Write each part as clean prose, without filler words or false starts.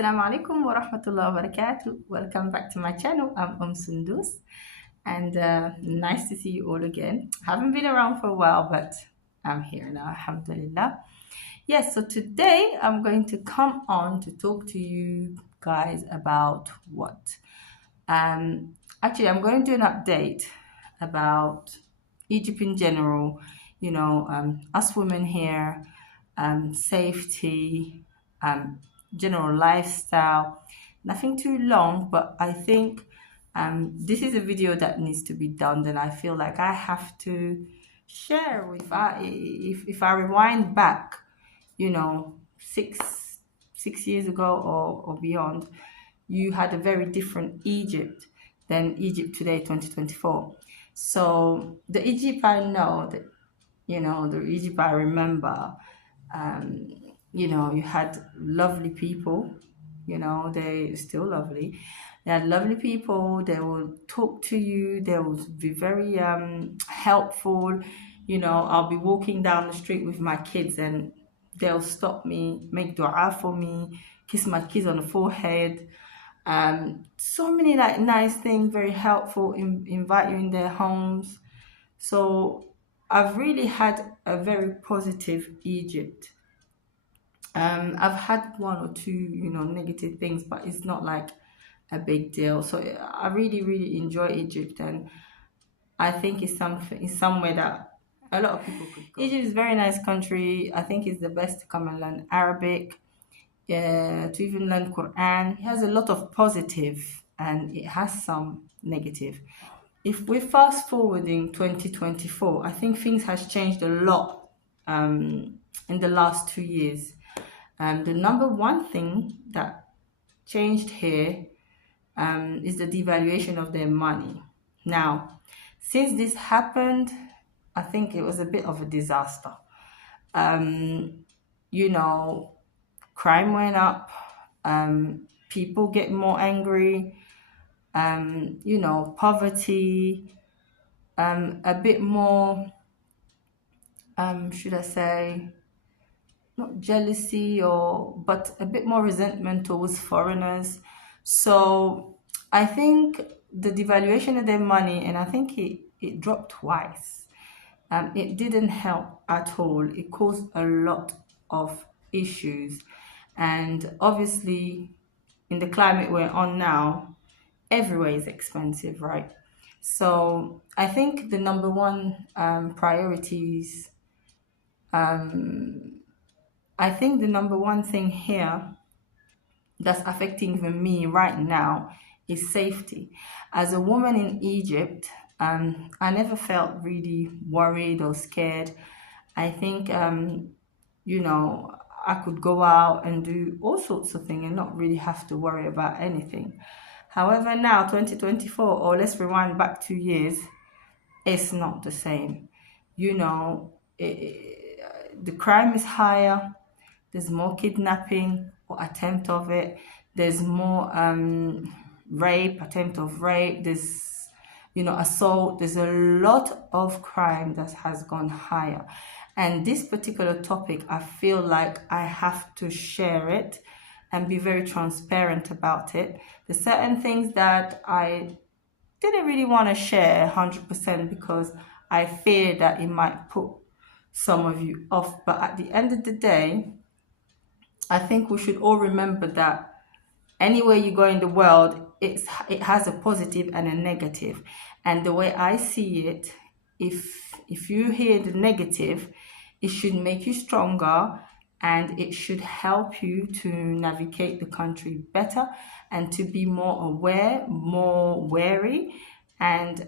Assalamu alaikum wa rahmatullahi wa barakatuh. Welcome back to my channel. I'm Sundus, and nice to see you all again. Haven't been around for a while, but I'm here now, alhamdulillah. Yes, so today I'm going to come on to talk to you guys about what? Actually, I'm going to do an update about Egypt in general, us women here, safety, um, general lifestyle. Nothing too long, but I think this is a video that needs to be done. Then I feel like I have to share. If I rewind back, you know, six years ago or beyond, you had a very different Egypt than Egypt today, 2024. So the Egypt I know, the Egypt I remember, um, you had lovely people, they still lovely. They had lovely people, they will talk to you, they will be very helpful. I'll be walking down the street with my kids and they'll stop me, make dua for me, kiss my kids on the forehead. So many like nice things, very helpful, invite you in their homes. So I've really had a very positive Egypt. I've had one or two, negative things, but it's not like a big deal. So I really, really enjoy Egypt, and I think it's somewhere that a lot of people could go. Egypt is a very nice country. I think it's the best to come and learn Arabic, to even learn Quran. It has a lot of positive and it has some negative. If we fast forwarding 2024, I think things has changed a lot in the last 2 years. The number one thing that changed here is the devaluation of their money. Now, since this happened, I think it was a bit of a disaster. You know, crime went up, people get more angry, poverty, a bit more, should I say, not jealousy but a bit more resentment towards foreigners. So I think the devaluation of their money, and I think it dropped twice. It didn't help at all. It caused a lot of issues. And obviously, in the climate we're on now, everywhere is expensive, right? So I think the number one priorities, I think the number one thing here that's affecting even me right now is safety. As a woman in Egypt, I never felt really worried or scared. I think, I could go out and do all sorts of things and not really have to worry about anything. However, now, 2024, or let's rewind back 2 years, it's not the same. The crime is higher, there's more kidnapping or attempt of it, there's more rape, attempt of rape, there's assault. There's a lot of crime that has gone higher, and this particular topic, I feel like I have to share it and be very transparent about it. There's certain things that I didn't really want to share 100% because I fear that it might put some of you off, but at the end of the day, I think we should all remember that anywhere you go in the world, it has a positive and a negative. And the way I see it, if you hear the negative, it should make you stronger and it should help you to navigate the country better and to be more aware, more wary, and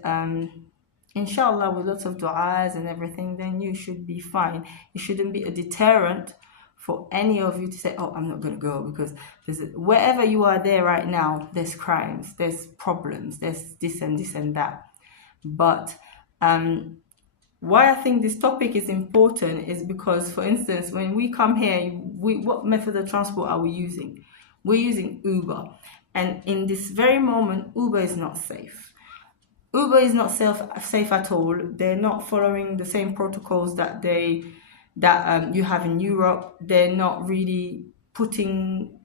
inshallah, with lots of du'as and everything, then you should be fine. It shouldn't be a deterrent for any of you to say, oh, I'm not going to go, because wherever you are there right now, there's crimes, there's problems, there's this and that. But why I think this topic is important is because, for instance, when we come here, what method of transport are we using? We're using Uber. And in this very moment, Uber is not safe. Uber is not safe at all. They're not following the same protocols that you have in Europe. They're not really putting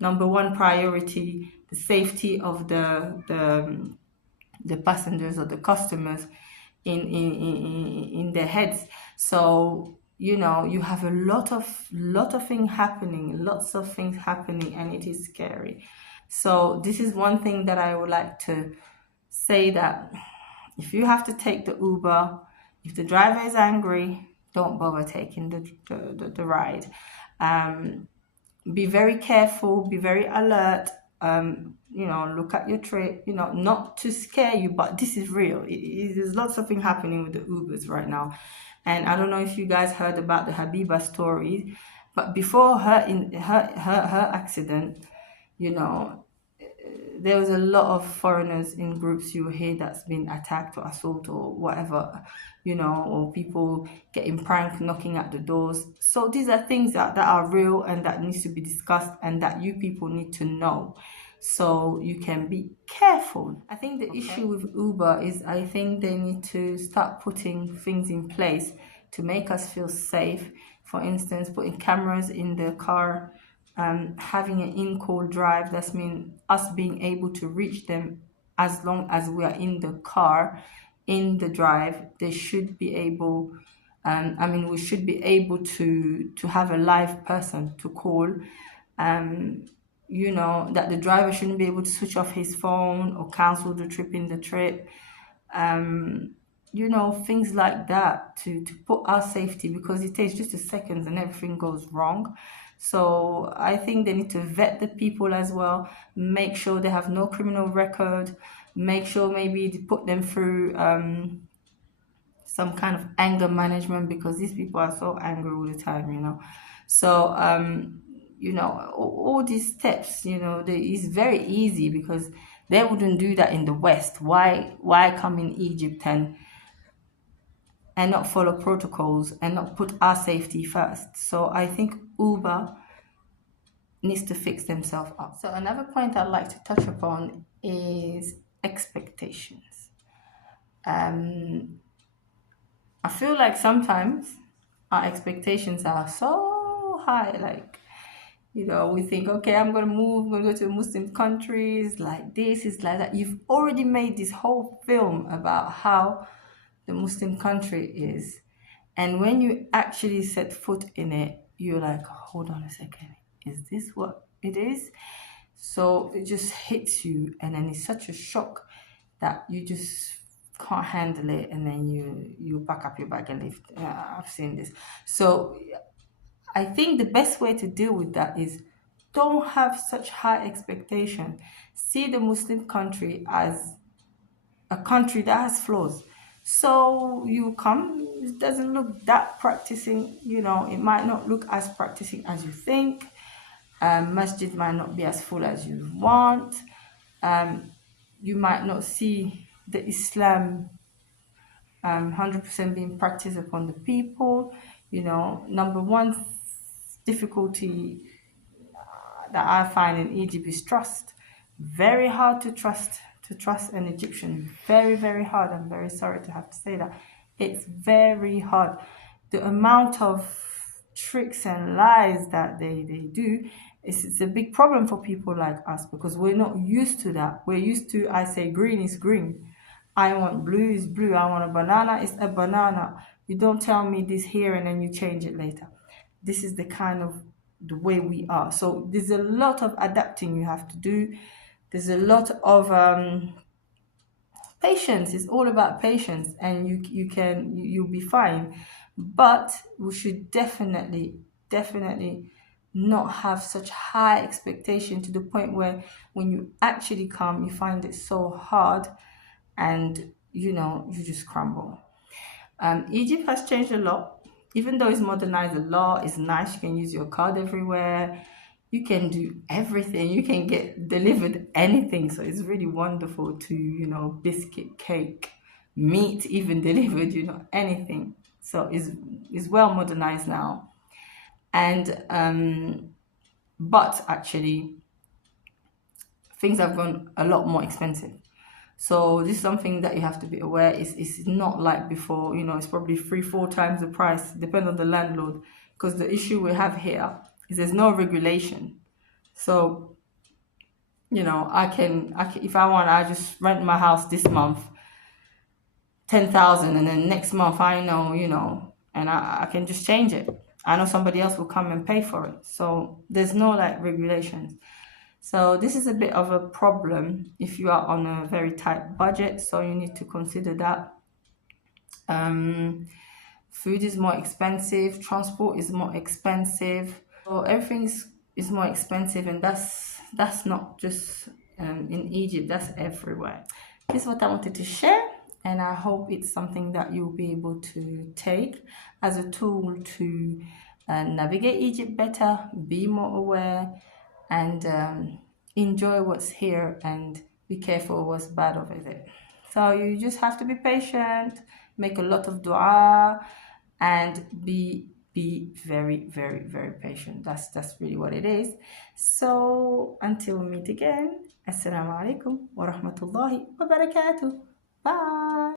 number one priority the safety of the passengers or the customers in their heads. So you have a lot of things happening, lots of things happening, and it is scary. So this is one thing that I would like to say, that if you have to take the Uber, if the driver is angry, don't bother taking the ride. Be very careful, be very alert. Look at your trip, not to scare you, but this is real. There's lots of things happening with the Ubers right now. And I don't know if you guys heard about the Habiba story, but before her accident, you know, there was a lot of foreigners in groups you hear that's been attacked or assault or whatever, or people getting pranked, knocking at the doors. So these are things that are real and that needs to be discussed and that you people need to know so you can be careful. I think the issue with Uber is, I think they need to start putting things in place to make us feel safe. For instance, putting cameras in the car, having an in-call drive. That's mean us being able to reach them as long as we are in the car, in the drive. They should be able, we should be able to have a live person to call. That the driver shouldn't be able to switch off his phone or cancel the trip in the trip. Things like that to put our safety, because it takes just a second and everything goes wrong. So I think they need to vet the people as well, make sure they have no criminal record, make sure maybe they put them through some kind of anger management, because these people are so angry all the time. So all these steps, it's very easy because they wouldn't do that in the West. Why come in Egypt and not follow protocols and not put our safety first? So I think Uber needs to fix themselves up. So another point I'd like to touch upon is expectations. I feel like sometimes our expectations are so high, like, we think, okay, I'm going to move, I'm going to go to Muslim countries, like this, is like that. You've already made this whole film about how the Muslim country is. And when you actually set foot in it, you're like, hold on a second, is this what it is? So it just hits you, and then it's such a shock that you just can't handle it, and then you pack up your bag and leave. I've seen this. So I think the best way to deal with that is don't have such high expectation. See the Muslim country as a country that has flaws. So you come, it doesn't look that practicing, it might not look as practicing as you think. Masjid might not be as full as you want. You might not see the Islam 100% being practiced upon the people. Number one difficulty that I find in Egypt is trust. Very hard to trust an Egyptian. Very, very hard. I'm very sorry to have to say that. It's very hard. The amount of tricks and lies that they do, it's a big problem for people like us, because we're not used to that. We're used to, I say green is green. I want blue is blue. I want a banana, it's a banana. You don't tell me this here and then you change it later. This is the way we are. So there's a lot of adapting you have to do. There's a lot of patience. It's all about patience, and you'll be fine. But we should definitely not have such high expectation to the point where when you actually come, you find it so hard, and you just crumble. Egypt has changed a lot. Even though it's modernized a lot, it's nice. You can use your card everywhere. You can do everything. You can get delivered anything. So it's really wonderful to, biscuit, cake, meat, even delivered, anything. So it's well modernized now. And, but actually, things have gone a lot more expensive. So this is something that you have to be aware. It's not like before, it's probably 3-4 times the price, depending on the landlord. Because the issue we have here is there's no regulation. So, I can if I want, I just rent my house this month 10,000, and then next month I know, and I can just change it. I know somebody else will come and pay for it. So there's no like regulations. So this is a bit of a problem if you are on a very tight budget. So you need to consider that. Um, Food is more expensive, transport is more expensive. So everything is more expensive, and that's not just in Egypt. That's everywhere. This is what I wanted to share, and I hope it's something that you'll be able to take as a tool to navigate Egypt better, be more aware, and enjoy what's here, and be careful what's bad over there. So you just have to be patient, make a lot of dua, and be very, very, very patient. That's really what it is. So until we meet again, assalamu alaikum wa rahmatullahi wa barakatuh. Bye.